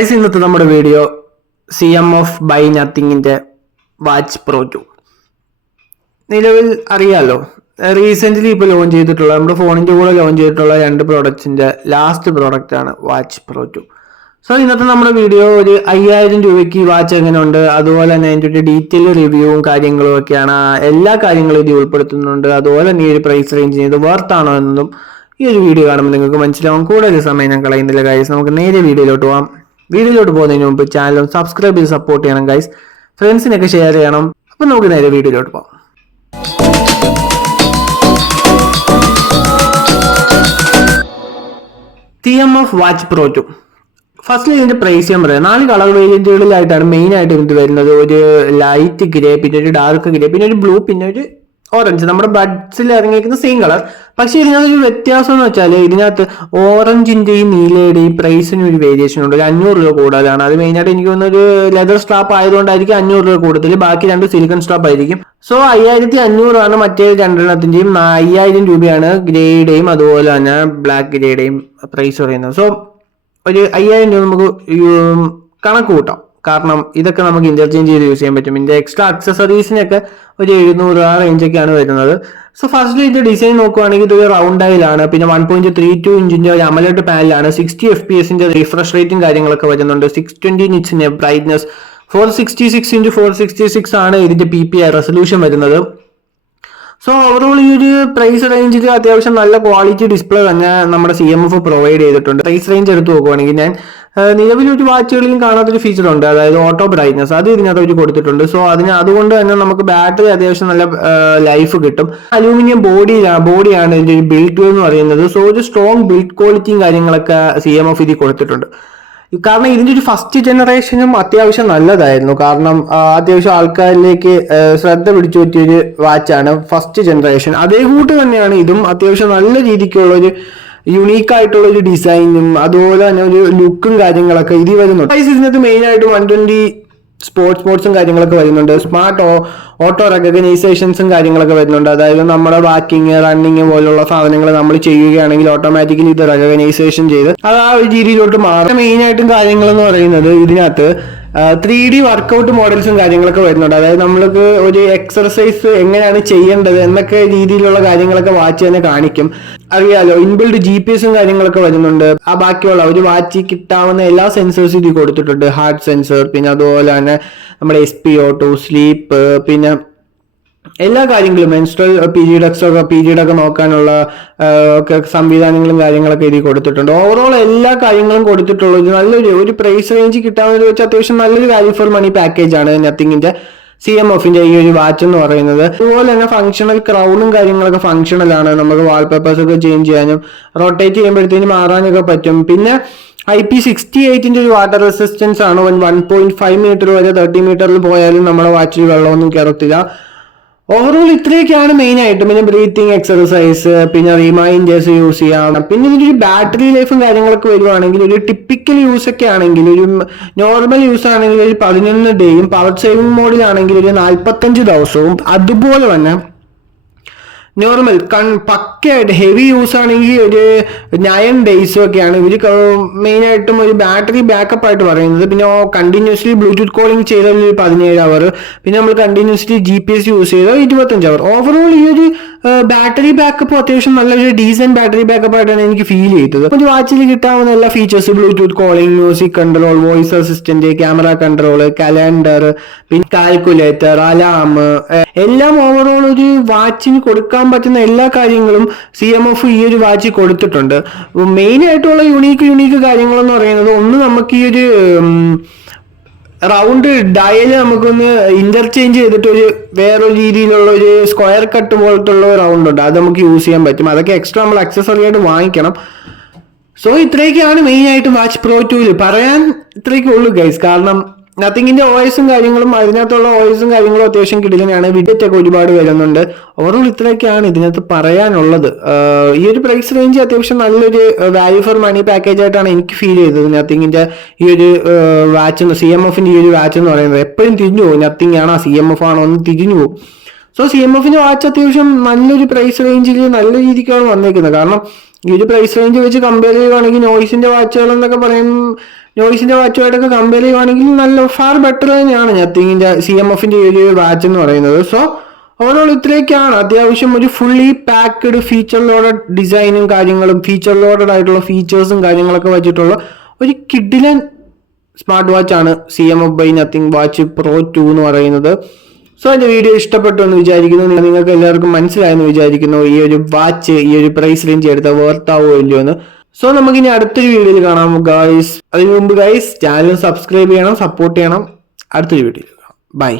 ഇന്നത്തെ നമ്മുടെ video CMOF by നത്തിങ്ങിന്റെ വാച്ച് പ്രോ 2 നിലവിൽ അറിയാലോ. റീസെന്റ് ഇപ്പോൾ ലോഞ്ച് ചെയ്തിട്ടുള്ള നമ്മുടെ ഫോണിന്റെ കൂടെ ലോഞ്ച് ചെയ്തിട്ടുള്ള രണ്ട് പ്രോഡക്ട്സിന്റെ ലാസ്റ്റ് പ്രോഡക്റ്റ് ആണ് വാച്ച് പ്രോ 2. സോ ഇന്നത്തെ നമ്മുടെ വീഡിയോ ഒരു 5000 രൂപയ്ക്ക് വാച്ച് എങ്ങനെയുണ്ട്, അതുപോലെ തന്നെ അതിൻ്റെ ഒരു ഡീറ്റെയിൽ റിവ്യൂവും കാര്യങ്ങളും ഒക്കെയാണ്. എല്ലാ കാര്യങ്ങളും ഇത് ഉൾപ്പെടുത്തുന്നുണ്ട്. അതുപോലെ തന്നെ ഈ ഒരു പ്രൈസ് റേഞ്ചിന് ഇത് വർത്താണോ എന്നും ഈ ഒരു വീഡിയോ കാണുമ്പോൾ നിങ്ങൾക്ക് മനസ്സിലാവും. കൂടുതൽ സമയം ഞാൻ കളയുന്നില്ല ഗൈസ്, നമുക്ക് നേരെ വീഡിയോയിലോട്ട് പോകാം. വീഡിയോയിലോട്ട് പോകുന്നതിന് മുമ്പ് ചാനൽ സബ്സ്ക്രൈബ് ചെയ്ത് സപ്പോർട്ട് ചെയ്യണം ഗൈസ്, ഫ്രണ്ട്സിനൊക്കെ ഷെയർ ചെയ്യണം. അപ്പം നമുക്ക് നേരെ വീഡിയോയിലോട്ട് പോകാം. CMOF watch pro 2. ഫസ്റ്റ് ഇതിന്റെ പ്രൈസ് ഞാൻ പറയാം. 4 കളർ വേരിയന്റുകളിലായിട്ടാണ് മെയിൻ ആയിട്ട് ഇത് വരുന്നത്. ഒരു ലൈറ്റ് ഗ്രേ, പിന്നെ ഒരു ഡാർക്ക് ഗ്രേ, പിന്നെ ഒരു ബ്ലൂ, പിന്നെ ഒരു ഓറഞ്ച്. നമ്മുടെ ബഡ്സിൽ ഇറങ്ങിയിരിക്കുന്ന സെയിം കളർ. പക്ഷെ ഇതിനകത്തൊരു വ്യത്യാസം എന്ന് വെച്ചാൽ ഇതിനകത്ത് ഓറഞ്ചിന്റെയും നീലയുടെയും പ്രൈസിന് ഒരു വേരിയേഷൻ ഉണ്ട്. ഒരു 500 രൂപ കൂടുതലാണ്. അത് മെയിനായിട്ട് എനിക്ക് തോന്നുന്ന ഒരു ലെതർ സ്ട്രാപ്പ് ആയതുകൊണ്ടായിരിക്കും 500 രൂപ കൂടുതൽ. ബാക്കി രണ്ട് സിലിക്കൺ സ്ട്രാപ്പ് ആയിരിക്കും. സോ 5500 ആണ് മറ്റേ രണ്ടെണ്ണത്തിന്റെയും. 5000 രൂപയാണ് ഗ്രേയുടെയും അതുപോലെ തന്നെ ബ്ലാക്ക് ഗ്രേയുടെയും പ്രൈസ് പറയുന്നത്. സോ ഒരു 5000 രൂപ നമുക്ക് കണക്ക് കൂട്ടാം. കാരണം ഇതൊക്കെ നമുക്ക് ഇന്റർചേഞ്ച് ചെയ്ത് യൂസ് ചെയ്യാൻ പറ്റും. ഇതിന്റെ എക്സ്ട്രാ അക്സസറീസിനൊക്കെ ഒരു 700 ആ റേഞ്ചൊക്കെയാണ് വരുന്നത്. സോ ഫസ്റ്റ് ഇതിന്റെ ഡിസൈൻ നോക്കുവാണെങ്കിൽ ഇത് റൗണ്ട് ഡയലാണ്. പിന്നെ 1.32 ഇഞ്ചിന്റെ ഒരു അമലോഡ് പാനലാണ്. 60 FPS റിഫ്രഷ് റേറ്റും കാര്യങ്ങളൊക്കെ വരുന്നുണ്ട്. 620 നിറ്റ്സിന്റെ ബ്രൈറ്റ്നസ്, 466x466 ആണ് ഇതിന്റെ PPI റെസൊല്യൂഷൻ വരുന്നത്. സോ ഓവറോൾ ഈ ഒരു പ്രൈസ് റേഞ്ചിൽ അത്യാവശ്യം നല്ല ക്വാളിറ്റി ഡിസ്പ്ലേ തന്നെ നമ്മുടെ CMOF പ്രൊവൈഡ് ചെയ്തിട്ടുണ്ട്. പ്രൈസ് റേഞ്ച് എടുത്ത് നോക്കുവാണെങ്കിൽ ഞാൻ നിലവിൽ ഒരു വാച്ചുകളിലും കാണാത്തൊരു ഫീച്ചർ ഉണ്ട്, അതായത് ഓട്ടോ ബ്രൈറ്റ്നസ്. അത് ഇതിനകത്ത് അവർ കൊടുത്തിട്ടുണ്ട്. സോ അതുകൊണ്ട് തന്നെ നമുക്ക് ബാറ്ററി അത്യാവശ്യം നല്ല ലൈഫ് കിട്ടും. അലൂമിനിയം ബോഡിയാണ് ഇതിന്റെ ഒരു ബിൽഡ് എന്ന് പറയുന്നത്. സോ ഒരു സ്ട്രോങ് ബിൽഡ് ക്വാളിറ്റിയും കാര്യങ്ങളൊക്കെ CMOF ഇതിൽ കൊടുത്തിട്ടുണ്ട്. കാരണം ഇതിന്റെ ഒരു ഫസ്റ്റ് ജനറേഷനും അത്യാവശ്യം നല്ലതായിരുന്നു. കാരണം അത്യാവശ്യം ആൾക്കാരിലേക്ക് ശ്രദ്ധ പിടിച്ചു പറ്റിയൊരു വാച്ചാണ് ഫസ്റ്റ് ജനറേഷൻ. അതേ കൂട്ട് തന്നെയാണ് ഇതും. അത്യാവശ്യം നല്ല രീതിക്കുള്ള ഒരു യുണീക്ക് ആയിട്ടുള്ള ഒരു ഡിസൈനും അതുപോലെ തന്നെ ഒരു ലുക്കും കാര്യങ്ങളൊക്കെ ഇതിൽ വരുന്നുണ്ട്. ഇതിനകത്ത് മെയിൻ ആയിട്ട് 120 സ്പോർട്സും കാര്യങ്ങളൊക്കെ വരുന്നുണ്ട്. സ്മാർട്ട് ഓട്ടോ റെക്കഗ്നൈസേഷൻസും കാര്യങ്ങളൊക്കെ വരുന്നുണ്ട്. അതായത് നമ്മുടെ വാക്കിങ്, റണ്ണിങ് പോലുള്ള സാധനങ്ങൾ നമ്മൾ ചെയ്യുകയാണെങ്കിൽ ഓട്ടോമാറ്റിക്കലി ഇത് റെക്കഗ്നൈസേഷൻ ചെയ്ത് അത് ആ ഒരു രീതിയിലോട്ട് മാറും. മെയിൻ ആയിട്ടും കാര്യങ്ങൾ എന്ന് പറയുന്നത് ഇതിനകത്ത് 3D വർക്കൗട്ട് മോഡൽസും കാര്യങ്ങളൊക്കെ വരുന്നുണ്ട്. അതായത് നമ്മൾക്ക് ഒരു എക്സർസൈസ് എങ്ങനെയാണ് ചെയ്യേണ്ടത് എന്നൊക്കെ രീതിയിലുള്ള കാര്യങ്ങളൊക്കെ വാച്ച് തന്നെ കാണിക്കും. അറിയാലോ, ഇൻബിൽഡ് GPS കാര്യങ്ങളൊക്കെ വരുന്നുണ്ട്. ആ ബാക്കിയുള്ള ഒരു വാച്ചിൽ കിട്ടാവുന്ന എല്ലാ സെൻസേഴ്സും ഇതിൽ കൊടുത്തിട്ടുണ്ട്. ഹാർട്ട് സെൻസർ, പിന്നെ അതുപോലെ തന്നെ നമ്മുടെ SpO2, സ്ലീപ്പ്, പിന്നെ എല്ലാ കാര്യങ്ങളും മെൻസ്ട്രൽ പീരീഡൊക്കെ നോക്കാനുള്ള സംവിധാനങ്ങളും കാര്യങ്ങളൊക്കെ ഇതിൽ കൊടുത്തിട്ടുണ്ട്. ഓവറോൾ എല്ലാ കാര്യങ്ങളും കൊടുത്തിട്ടുള്ളത് നല്ലൊരു ഒരു പ്രൈസ് റേഞ്ച് കിട്ടാവുന്ന വെച്ചാൽ അത്യാവശ്യം നല്ലൊരു വാല്യൂ ഫോർ മണി പാക്കേജ് ആണ് നത്തിങ്ങിന്റെ CMOFന്റെ ഈ ഒരു വാച്ച് എന്ന് പറയുന്നത്. അതുപോലെ തന്നെ ഫംഗ്ഷണൽ ക്രൗണും കാര്യങ്ങളൊക്കെ ഫംഗ്ഷണൽ ആണ്. നമുക്ക് വാൾപേപ്പേഴ്സ് ഒക്കെ ചേഞ്ച് ചെയ്യാനും റൊട്ടേറ്റ് ചെയ്യുമ്പോഴത്തേനും മാറാനൊക്കെ പറ്റും. പിന്നെ IP68 ഒരു വാട്ടർ റെസിസ്റ്റൻസ് ആണ്. 1.5 മീറ്റർ വരെ 30 മീറ്ററിൽ പോയാലും നമ്മുടെ വാച്ചിൽ വെള്ളമൊന്നും കയറത്തില്ല. ഓവറോൾ ഇത്രയൊക്കെയാണ് മെയിൻ ആയിട്ട്. പിന്നെ ബ്രീത്തിങ് എക്സർസൈസ്, പിന്നെ റിമൈൻഡേഴ്സ് യൂസ് ചെയ്യാം. പിന്നെ ഇതിന്റെ ഒരു ബാറ്ററി ലൈഫും കാര്യങ്ങളൊക്കെ വരുവാണെങ്കിൽ ഒരു ടിപ്പിക്കൽ യൂസ് ഒക്കെ ആണെങ്കിൽ, ഒരു നോർമൽ യൂസ് ആണെങ്കിൽ ഒരു 11 ഡേയും, പവർ സേവിംഗ് മോഡിലാണെങ്കിൽ ഒരു 45 ദിവസവും, അതുപോലെ തന്നെ നോർമൽ പക്കയായിട്ട് ഹെവി യൂസ് ആണെങ്കിൽ ഒരു 9 ഡേയ്സും ഒക്കെയാണ് ഇവർ മെയിൻ ആയിട്ടും ഒരു ബാറ്ററി ബാക്കപ്പ് ആയിട്ട് പറയുന്നത്. പിന്നെ കണ്ടിന്യൂസ്ലി ബ്ലൂടൂത്ത് കോളിംഗ് ചെയ്താൽ ഒരു 17 അവർ, പിന്നെ നമ്മൾ കണ്ടിന്യൂസ്ലി GPS യൂസ് ചെയ്താൽ 25 അവർ. ഓവറോൾ ഈ ഒരു ബാറ്ററി ബാക്കപ്പ് അത്യാവശ്യം നല്ലൊരു ഡീസന്റ് ബാറ്ററി ബാക്കപ്പ് ആയിട്ടാണ് എനിക്ക് ഫീൽ ചെയ്തത്. ഒരു വാച്ചിൽ കിട്ടാവുന്ന എല്ലാ features, Bluetooth calling, music control, voice assistant, camera control, calendar, പിന്നെ കാൽക്കുലേറ്റർ, അലാം, എല്ലാം ഓവറോൾ ഒരു വാച്ചിന് കൊടുക്കാൻ പറ്റുന്ന എല്ലാ കാര്യങ്ങളും CMOF ഈ ഒരു വാച്ചിൽ കൊടുത്തിട്ടുണ്ട്. മെയിൻ ആയിട്ടുള്ള യുണീക്ക് കാര്യങ്ങളെന്ന് പറയുന്നത്, ഒന്ന് നമുക്ക് ഈ ഒരു റൗണ്ട് ഡയൽ നമുക്കൊന്ന് ഇന്റർചേഞ്ച് ചെയ്തിട്ട് ഒരു വേറൊരു രീതിയിലുള്ള ഒരു സ്ക്വയർ കട്ട് പോലത്തുള്ള റൗണ്ട് ഉണ്ട്. അത് നമുക്ക് യൂസ് ചെയ്യാൻ പറ്റും. അതൊക്കെ എക്സ്ട്രാ നമ്മൾ അക്സസറി ആയിട്ട് വാങ്ങിക്കണം. സോ ഇത്രയൊക്കെയാണ് മെയിൻ ആയിട്ട് വാച്ച് പ്രോ 2 പറയാൻ. ഇത്രയൊക്കെ ഉള്ളൂ ഗൈസ്. കാരണം നത്തിങ്ങിന്റെ OSും കാര്യങ്ങളും അതിനകത്തുള്ള OSും കാര്യങ്ങളും അത്യാവശ്യം കിടിലനാണ്. വിഡിറ്റൊക്കെ ഒരുപാട് വരുന്നുണ്ട്. ഓവറോൾ ഇത്രയൊക്കെയാണ് ഇതിനകത്ത് പറയാനുള്ളത്. ഈ ഒരു പ്രൈസ് റേഞ്ച് അത്യാവശ്യം നല്ലൊരു വാല്യൂ ഫോർ മണി പാക്കേജ് ആയിട്ടാണ് എനിക്ക് ഫീൽ ചെയ്തത്. നത്തിങ്ങിന്റെ ഈ ഒരു വാച്ച്, CMOFന്റെ ഈ ഒരു വാച്ച് എന്ന് പറയുന്നത് എപ്പോഴും തിരിഞ്ഞു പോകും. നത്തിങ് ആണോ CMOF ആണോ എന്ന് തിരിഞ്ഞു പോകും. സോ CMOFന്റെ വാച്ച് അത്യാവശ്യം നല്ലൊരു പ്രൈസ് റേഞ്ചിൽ നല്ല രീതിക്കാണ് വന്നേക്കുന്നത്. കാരണം ഈ ഒരു പ്രൈസ് റേഞ്ച് വെച്ച് കമ്പയർ ചെയ്യുവാണെങ്കിൽ നോയ്സിന്റെ വാച്ചുകൾ എന്നൊക്കെ പറയും, നോയ്സിന്റെ വാച്ചുമായിട്ടൊക്കെ കമ്പയർ ചെയ്യുവാണെങ്കിൽ നല്ല ഫാർ ബെറ്റർ തന്നെയാണ് നത്തിങ്ങിന്റെ CMFന്റെ ഈ ഒരു വാച്ച് എന്ന് പറയുന്നത്. സോ ഓവറോൾ ഇത്രയൊക്കെയാണ്. അത്യാവശ്യം ഒരു ഫുള്ളി പാക്ക്ഡ് ഫീച്ചർ ലോഡഡ് ഡിസൈനും കാര്യങ്ങളും ഫീച്ചർ ലോഡഡ് ആയിട്ടുള്ള ഫീച്ചേഴ്സും കാര്യങ്ങളൊക്കെ വെച്ചിട്ടുള്ള ഒരു കിഡിലൻ സ്മാർട്ട് വാച്ചാണ് CMF by nothing watch pro 2 എന്ന് പറയുന്നത്. സോ എൻ്റെ വീഡിയോ ഇഷ്ടപ്പെട്ടു എന്ന് വിചാരിക്കുന്നു. നിങ്ങൾക്ക് എല്ലാവർക്കും മനസ്സിലായെന്ന് വിചാരിക്കുന്നു ഈ ഒരു വാച്ച് ഈ ഒരു പ്രൈസ് റേഞ്ച് എടുത്ത വർത്താവോ ഇല്ലയോ എന്ന്. സോ നമുക്കിനി അടുത്തൊരു വീഡിയോയിൽ കാണാം ഗായ്സ്. അതിനു മുമ്പ് ഗായ്സ് ചാനൽ സബ്സ്ക്രൈബ് ചെയ്യണം, സപ്പോർട്ട് ചെയ്യണം. അടുത്തൊരു വീഡിയോയിൽ കാണാം. ബൈ.